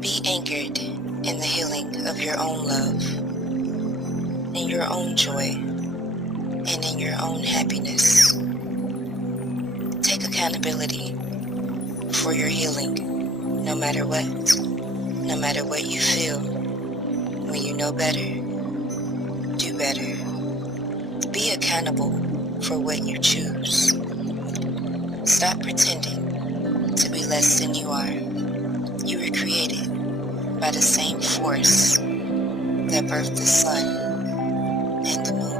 Be anchored in the healing of your own love, in your own joy, and in your own happiness. Take accountability for your healing, no matter what you feel. When you know better, do better. Be accountable for what you choose. Stop pretending to be less than you are. You were created by the same force that birthed the sun and the moon.